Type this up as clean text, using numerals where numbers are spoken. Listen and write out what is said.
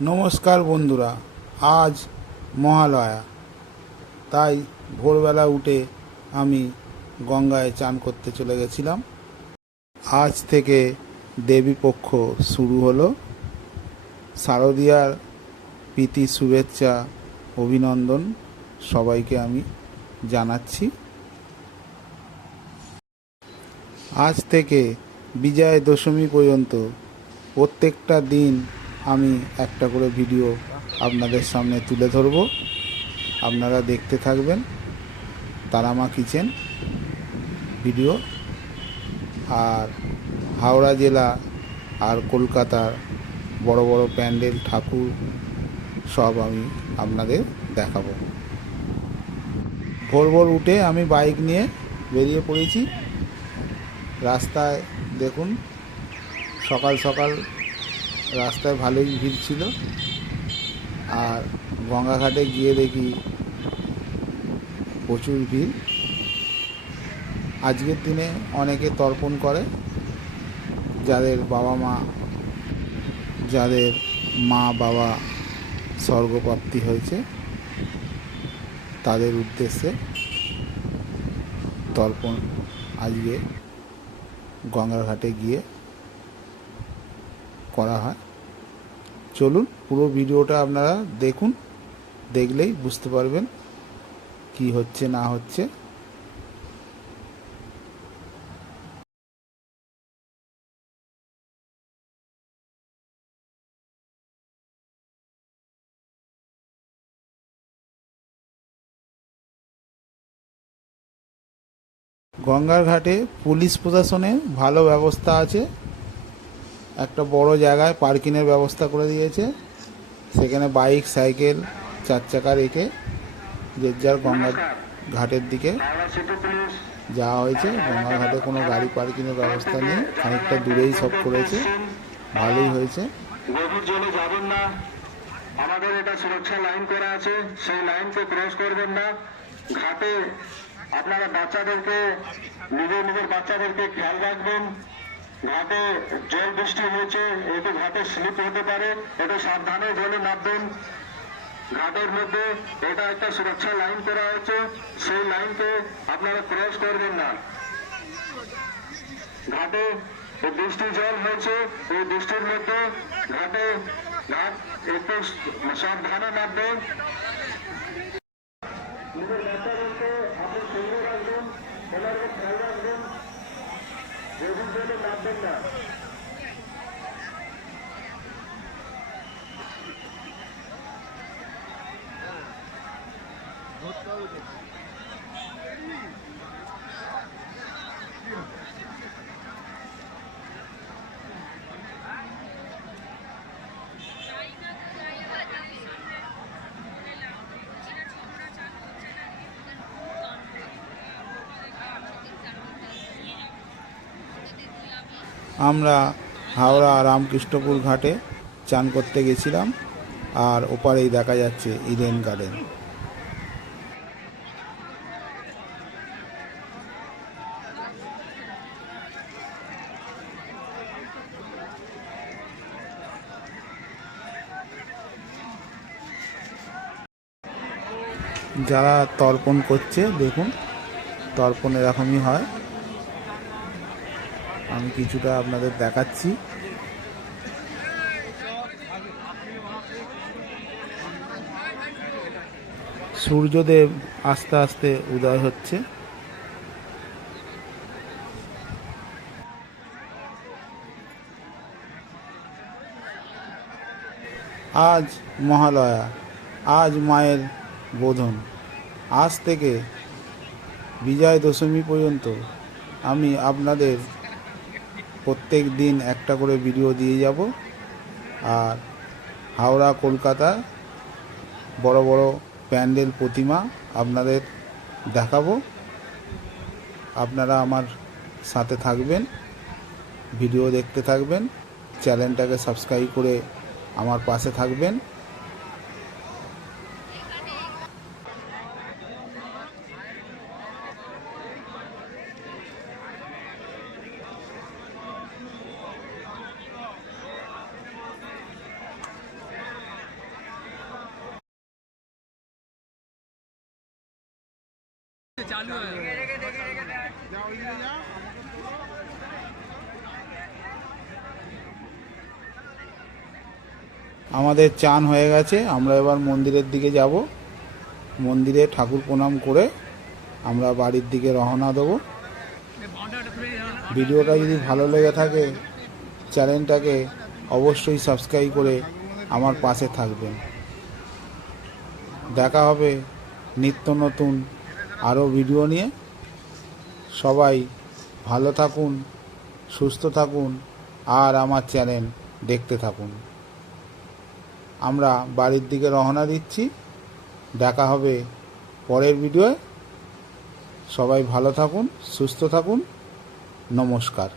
নমস্কার বন্ধুরা, আজ মহালয়া, তাই ভোরবেলা উঠে আমি গঙ্গায় চান করতে চলে গেছিলাম। আজ থেকে দেবীপক্ষ শুরু হলো। শারদীয়ার প্রীতি শুভেচ্ছা অভিনন্দন সবাইকে আমি জানাচ্ছি। আজ থেকে বিজয়া দশমী পর্যন্ত প্রত্যেকটা দিন আমি একটা করে ভিডিও আপনাদের সামনে তুলে ধরব। আপনারা দেখতে থাকবেন তারামা কিচেন ভিডিও। আর হাওড়া জেলা আর কলকাতার বড় বড় প্যান্ডেল ঠাকুর সব আমি আপনাদের দেখাবো। ভোর ভোর উঠে আমি বাইক নিয়ে বেরিয়ে পড়েছি। রাস্তায় দেখুন, সকাল সকাল রাস্তায় ভালোই ভিড় ছিল। আর গঙ্গাঘাটে গিয়ে দেখি প্রচুর ভিড়। আজকের দিনে অনেকে তর্পণ করে, যাদের মা বাবা স্বর্গপ্রাপ্তি হয়েছে তাদের উদ্দেশ্যে তর্পণ আজকে গঙ্গার ঘাটে গিয়ে করা হয়। চলুন পুরো ভিডিওটা আপনারা দেখুন, দেখলেই বুঝতে পারবেন কি হচ্ছে না হচ্ছে। গঙ্গার ঘাটে পুলিশ প্রশাসনের ভালো ব্যবস্থা আছে। একটা বড় জায়গায় পার্কিংয়ের ব্যবস্থা করে দিয়েছে। সেখানে বাইক, সাইকেল, চার চাকা রেখে যে যার গঙ্গা ঘাটের দিকে যাওয়া হয়েছে। গঙ্গা ঘাটে কোনো গাড়ি পার্কিংয়ের ব্যবস্থা নেই, খানিকটা দূরেই সব করেছে, ভালোই হয়েছে। গভীর জলে যাবেন না, আমাদের এটা সুরক্ষা লাইন করা আছে, সেই লাইনকে ক্রস করবেন না। ঘাটে আপনারা নিজের বাচ্চাদেরকে খেয়াল রাখবেন। ঘাটে জল বৃষ্টি হয়েছে, একটু ঘাটে স্লিপ হতে পারে, একটু সাবধানে জলে নামবেন। ঘাটের মধ্যে এটা একটা সুরক্ষা লাইন করা হয়েছে, সেই লাইনকে আপনারা ক্রস করবেন না। ঘাটে বৃষ্টি জল হয়েছে, এই বৃষ্টির মধ্যে ঘাট একটু সাবধানে নামবেন। নিজের বাচ্চাদেরকে আপনি সঙ্গে রাখবেন, ওনাকে খেয়াল রাখবেন, গভীর জলে নামবেন না। আমরা হাওড়া রামকৃষ্ণপুর ঘাটে চান করতে গেছিলাম। আর ওপারেই দেখা যাচ্ছে ইডেন গার্ডেন। যারা তর্পণ করছে দেখুন, তর্পণ এরকমই হয়। আমি কিছুটা আপনাদের দেখাচ্ছি। সূর্যদেব আস্তে আস্তে উদয় হচ্ছে। আজ মহালয়া, আজ মায়ের বোধন। আজ থেকে বিজয়া দশমী পর্যন্ত আমি আপনাদের প্রত্যেক দিন একটা করে ভিডিও দিয়ে যাব। আর হাওড়া, কলকাতা বড় বড় প্যান্ডেল, প্রতিমা আপনাদের দেখাবো। আপনারা আমার সাথে থাকবেন, ভিডিও দেখতে থাকবেন, চ্যানেলটাকে সাবস্ক্রাইব করে আমার পাশে থাকবেন। चालू है। আমাদের চান হয়ে গেছে, আমরা এবার মন্দিরের দিকে যাব। মন্দিরে ঠাকুর প্রণাম করে আমরা বাড়ির দিকে রওনা দেবো। ভিডিওটা যদি ভালো লেগে থাকে চ্যানেলটাকে অবশ্যই সাবস্ক্রাইব করে আমার পাশে থাকবেন। দেখা হবে নিত্য নতুন আরও ভিডিও নিয়ে। সবাই ভালো থাকুন, সুস্থ থাকুন, আর আমার চ্যানেল দেখতে থাকুন। আমরা বাড়ির দিকে রওনা দিচ্ছি। দেখা হবে পরের ভিডিওয়ে। সবাই ভালো থাকুন, সুস্থ থাকুন। নমস্কার।